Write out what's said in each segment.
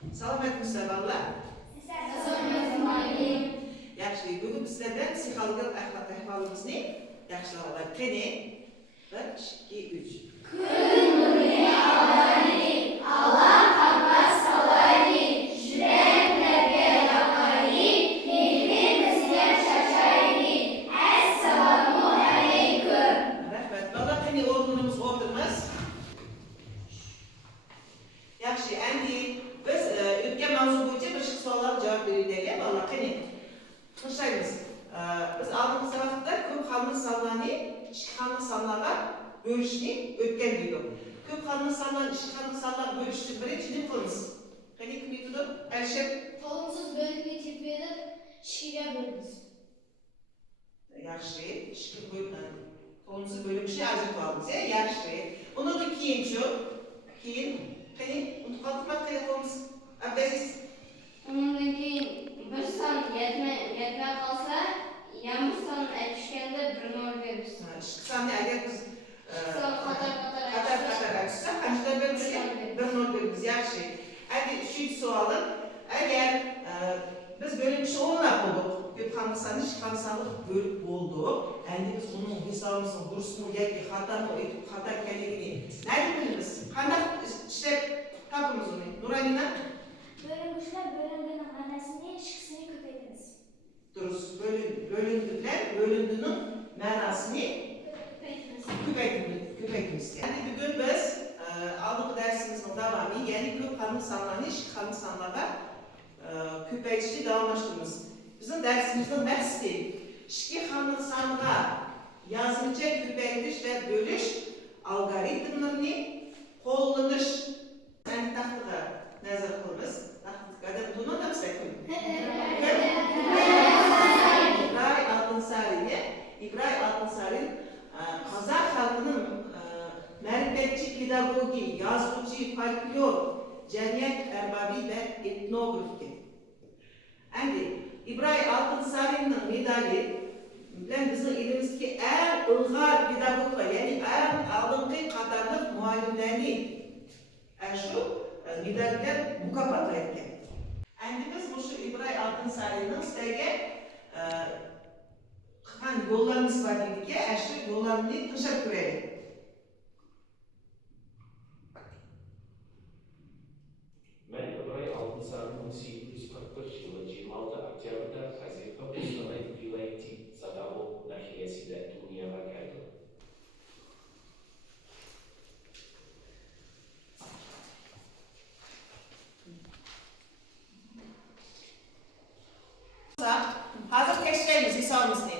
Salomatmisizlar bolalar? Yaxshi, bugun sizlardan psixologik ahvolimizni yaxshilab olamiz. Qani, 1, 2, 3. Kun nuri avali, Allah havas salari, yüreklerge yakari, birbirimizge şaşayri. Esselamu aleyküm. Rahmet. Bolalar qani o'rnimiz. Yaxshi, endi biz o'tgan mavzu bo'yicha bir savollarga javob beraylik. Bolalar qani boshlaymiz. Biz oldingi savatda ko'p xilli sonlarni ichki xilli sonlarga bo'lishni o'tgan edik. Ko'p xilli sonlarni ichki xilli sonlarga bo'lish uchun birinchi nima qilamiz? Qani kim aytadi? Alisher. Tolumsuz bölükni tip verip şiire bölürüz. Yaxshi, ichki tolumsuz bo'lishni ajratib olamiz. Yaxshi. Undan keyin qani unutqatma qilamiz. Abdesiz. Ondan keyin bir son yetmey kalsa, yangi son aytishganda 1-0 beramiz. Ichki sonni agar biz Son qator aytsa, qanchadan berimizga 1-0 beramiz. Yaxshi. Endi 3-chi savolim, agar biz bo'limchi o'ylab bo'ldik, ko'p xilli sonni ichki xilli sonni bo'lib bo'ldik. Endi biz uning hisobimizni durustmi yoki xato ekanligini nima bilamiz? Qanday ishlab topamiz uni? Nuranina? Bölüngüçler bölüngünün anasını, şıksını köpeytiniz. Durust. Bölündüğünün ma'nosini ko'paytimiz. Ya'ni bugun biz oldingi darsimizning davomi, ya'ni ko'p xilli sonlarni ichki xilli sonlarga ko'paytirishni davomlashtiramiz. Bizning darsimizning maqsadi ichki xilli songa yozimcha ko'paytirish va bo'lish algoritmlarini qo'llanish taxtiga nazar qilamiz. Taxtiga buni namsak İbray Altınsar'ın Kazak halkının mərifətçi pedagogi, yazıcı, folklor, cəmiyyət ərbabi və etnografki. Əndi İbray Altınsar'ın medali bizim elimizdeki ən ilğar pedagoglar, yəni ən alınqı qatarlıq müəllimlərini şu medallər mükafat etken. Əndi biz bu İbray Altınsar'ın sizlərə yollarımız var dedik ki, şu yollarını teşekkür edelim. Ben İbray Altınsar'ın 1845 yılı 26 Oktyabır'da Hazreti Mustafa vilayeti Zadavo nahiyesinde dünyaya geldi. Hazır teşkilimiz, hesabımızı.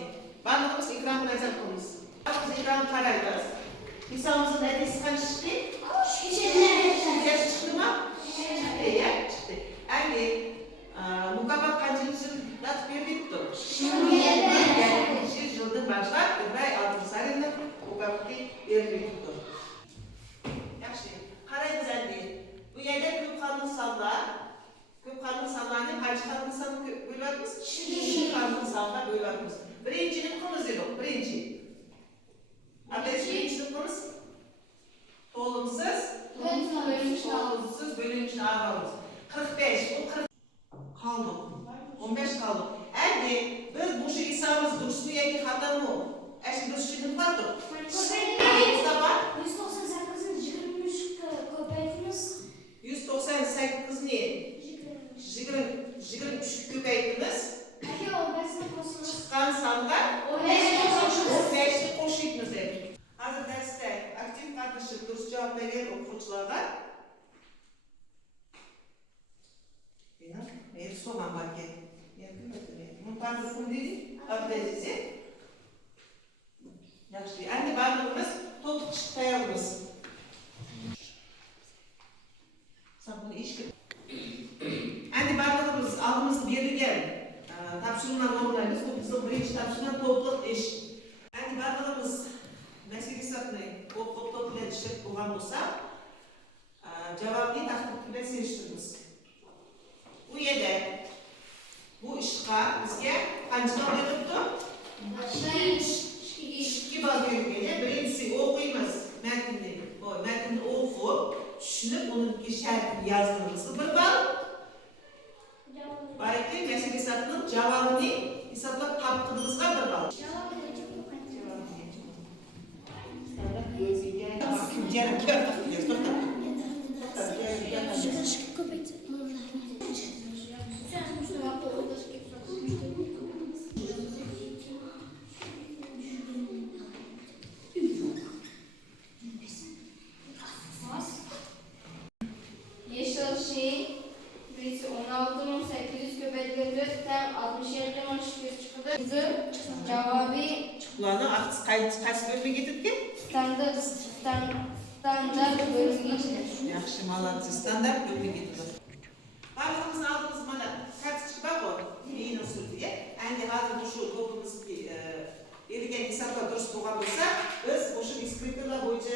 Bandımız ekran nazar koyuz. Biz ekran kararlarız. Hesabımızın neredeyse kaç çıktı? Kaç çıktı mı? Çıktı. Yani mukabbat kaçıncı yılda verdik de? Yani 100 yıldan başlar İbray Altınsar'ın mukabbatı verdik de. Yaxşı. Qaraymiz endi. Bu yerda ko'p xilli sonlarni qaysi xilli songa bo'lyapmiz? Ichki xilli songa bo'lyapmiz. Birinchi nima qilamiz dedik? Birinchi. Birinchi qilamiz. To'limsiz bo'linishni olamiz. 45, bu 40 qoldi. 15 qoldi. Endi biz bu shu hisobimiz durustmi yoki xatomi? Endi biz shuni qildik. Mustafa 198'in 23 köpeytiniz. 198 ni 23 ko'paytimiz. Aka o besini kosunuz. Chiqqan songa 15 ni qo'shaymiz dedik. Hozir darsda aktiv qatnashib durust javob bergan o'quvchilarga men so'man balki. Muntazir dedi, abdesiz. Yaxshi. Endi barimiz to'liq tayyormiz. Sabun ish. Endi barimiz oldimizga berilgan topshiriqlarni o'rganamiz. Bu bizning birinchi topshiriq to'liq ish. Endi barimiz nasib hisobni to'liq ishlab bo'lgan bo'lsa, javobni taxmin bilan serishtiramiz. Bu yerda bu ishga bizga qancha ball berilibdi? 2 ball berilgan. Birinchisi o'qiymiz matnni. Matnni o'qib, tushunib, uningki shartini yozganimizga 1 ball, 62, birisi 16.800 köpekle 4 tam 67.800 çıktı. Kızım cevabı Ulanı artık kaç bölümü getirdik? standart bölümü içinde. Yaxşı, malatçı. Standart bölümü getirdik. Barlığımızın aldığımız mana kaç çıkmak o? Neyin usul diye. Endi hazır şu topumuz ergen hesapla dürüst boğan olsa, biz şu deskriptorlar boyunca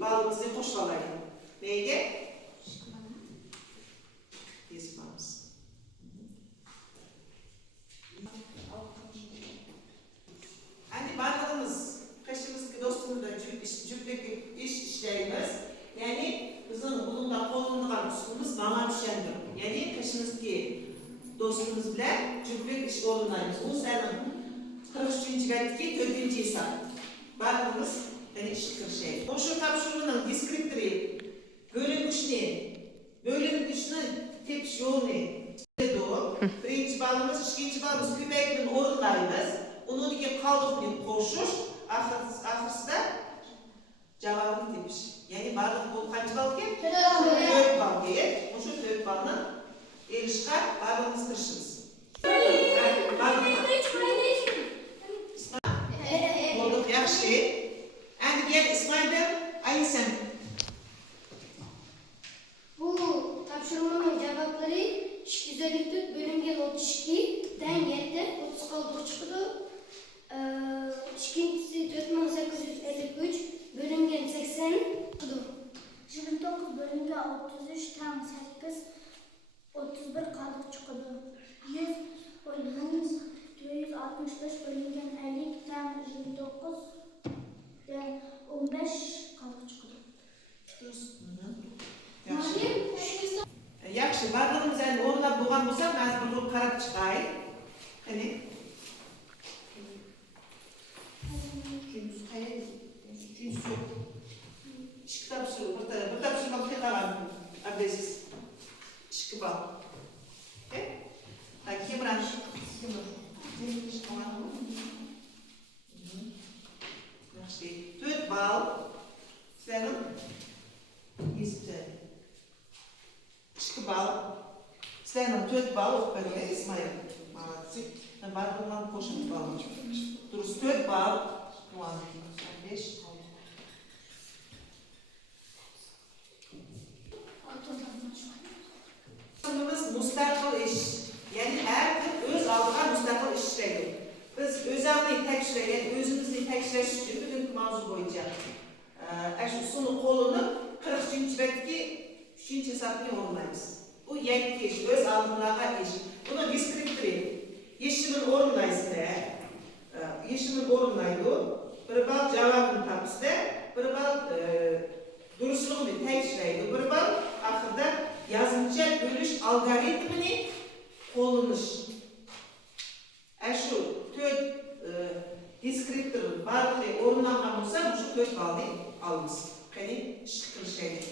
balımızı koşup alayım. Neyge? Yazmamız. Hani barlığımız, kaşımız dostumuz da cüplük iş işlerimiz. Yani bizim bulunda kolundan üstümüz bana düşendir. Yani kaşımızdaki dostumuz bile cüplük iş olunayız. Bu senin 43. belki 4. hesap. Barlığımız yani iş şey. O şu tapşırığının deskriptörü, bölüngüç ne? Bölüngüçünün tepiş yolu ne? Doğru. Birinci balımız, ikinci balımız köpekten orunlayımız. Onun gibi kaldık bir koşuş. Ahırsı da cevabını demiş. Yani barlık bu kaç bal ki? 4 bal diye. Bu şu 4 balına erişkar barlığımız kırışımız. Olduk yaxşı. Endi gel İsmail'den aynı sen. Bu tapşırmanın cevapları 254 bölümgen 32, den 7, 30 kaldık çıktı. İkincisi 4853, bölümgen 80 çıktı. 29 bölümde 33 tam 8 31 kaldık çıkıdı. 100 bölümümüz 265 bölümden 50 tam 29 ve 15 kaldık çıkıdı. Yaxşı. Yaxşı. Barlığımız endi orunlap boğan bolsa, ben bunu qarab çıkayım. Hani? Üçüncüsü qayerda? Üçüncüsü yok. İki tapşırıq, bir tapşırmaq qalan Abdesiz. İki bal. Kemran. Yaxşı. 4 bal. Senin yüzde. 2 bal. Senin 4 bal okuduğunda İsmail. Malatçı. Ben bundan koşun bal. Duruz 4 bal. 5, 6. Biz müstakil iş. Yani her gün öz aldığına müstakil iş işleyelim. Biz özümüzü tekşireyen, özümüzü tekşireş için bugünkü mavzu boyunca şu sunu kolunu 40. belki 3. hesabını yorumlayız. Bu yekti iş, öz aldığına iş. Bunu deskriptörü. Yeşimin orunlayısında, yeşimin orunlaydı. Bir bal cevabını tapısında, bir bal duruşluğunu tekşireydi. Bir bal ahırda yazınca bölüş algoritmini kolunuz. Şu 4 deskriptörün barlığı orunlangan olsa, bu şu 4 balı alınız. Yani şıkkın şeydi.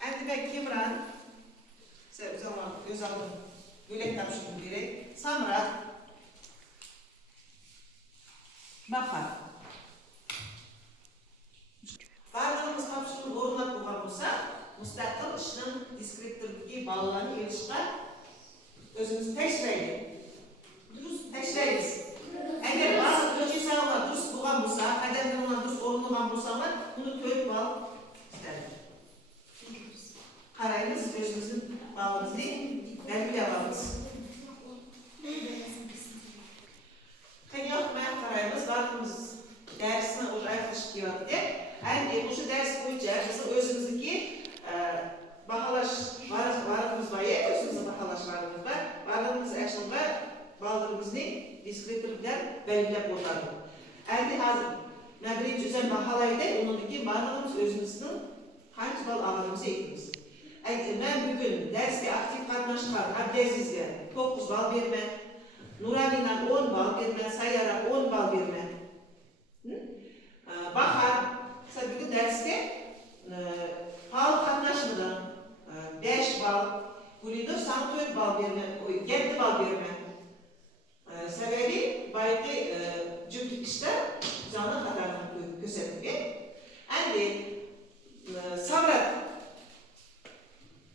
Endi ben Kemran, size o zaman göz alın, bölek tapşırdım biri. Samrat, Bahar. Barlığımız tapşırdım orunlap boğan olsa, müstakil işinin deskriptörlüğü bağlarını erişkar özümüzü tekşireydi. Duruz tekşireyiz. Eğer bazı önce sağlığa duruz boğan olsa, kademden ona duruz orunlagan olsa, bunu köyük bal isterim. Karayımız özümüzün bağımızı belki yapamız. Kıyafet karayımız bağımız dersine o yaklaşık yaptı. Yani bu ders boyunca bizim özümüzdeki bahalaş varlığımız var ya, özümüzün bahalaş varlığımız var. Varlığımız aşağıda bağlarımızı deskriptörler belirlep otarım. Yani hazır, ben birinci düzen bahalaydı, onundaki bağlarımız özümüzün hangi bal ağırlığımızı eğitimiz. Ben bugün derste aktif katlaşkan Abdeziz'e 9 bal vermem, Nurani'den 10 bal vermem, Sayyar'a 10 bal vermem. Bahar, bugün derste bal. Gülüdür sana 4 bal verme, 7 bal verme. Sebebi bayki cümlük işte canlı kadarını gösterdi. Endi Savrat.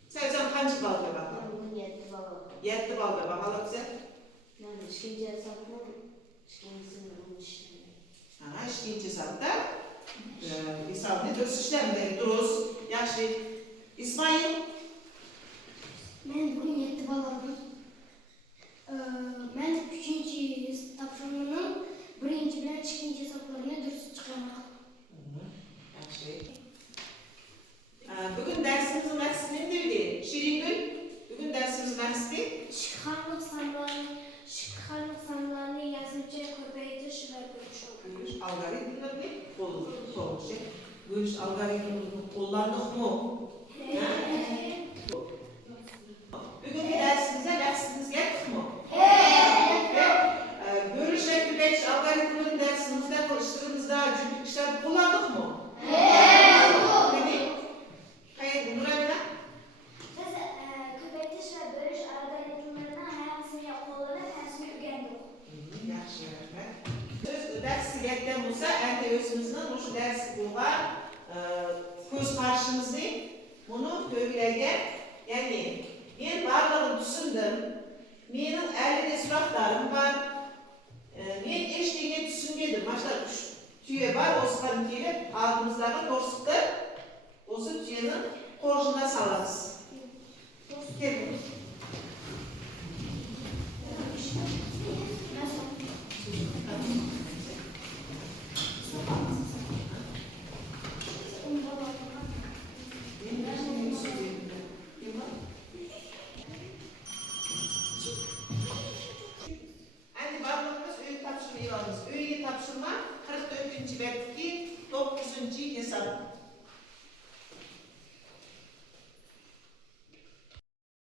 Sen can kaç bal ver bakalım? Bugün 7 baba. 7 bal ver bakalım bize. Ben işkence hesabına işkencesini onun işlemeye. Ha, işkinci hesapta. Hesabını dürüst işlemleri, duruz, yaşlı. İsmail. Ben bugün 7 bal aldım. Ben 3. tapşırmanın 1. bilen 2. hesaplarını dürüst çıkarmak. Yaxshi. Bugün dersimizin maqsadi neydi? Şiringül, bugün dersimizin maqsadi Şıkharlık sanlarını yazıcıya koybayıcı ve görüşüm. algoritmlerini qo'llash. Görüş algoritmini qo'llandik mı? Bugünkü dersimizde maqsadimiz yetdikmi? Görüş ve köpek algoritmini dersimizde, çalıştığımızda cümlük işler kullandık mı? Peki? Hayır, Nurayna? Biz köpəytiş və bölüş algoritmlərindən hangisini qo'llanıb, hangisini öyrəndik. Yaxshi, rahmat. Öz dərslikdən bo'lsa, endi o'zimizning o'sha dars bo'lgan ko'z qarshimizni buni ko'plagan, ya'ni men barlig'ini tushundim. Mening 50 ta so'roqlarim bor. Men hech nega tushunmadim. Mana shu tuya bor, o'sgan kelib, oldimizdagi to'siqni o'sha tuyani qo'shina solamiz. Keling. Məsələn,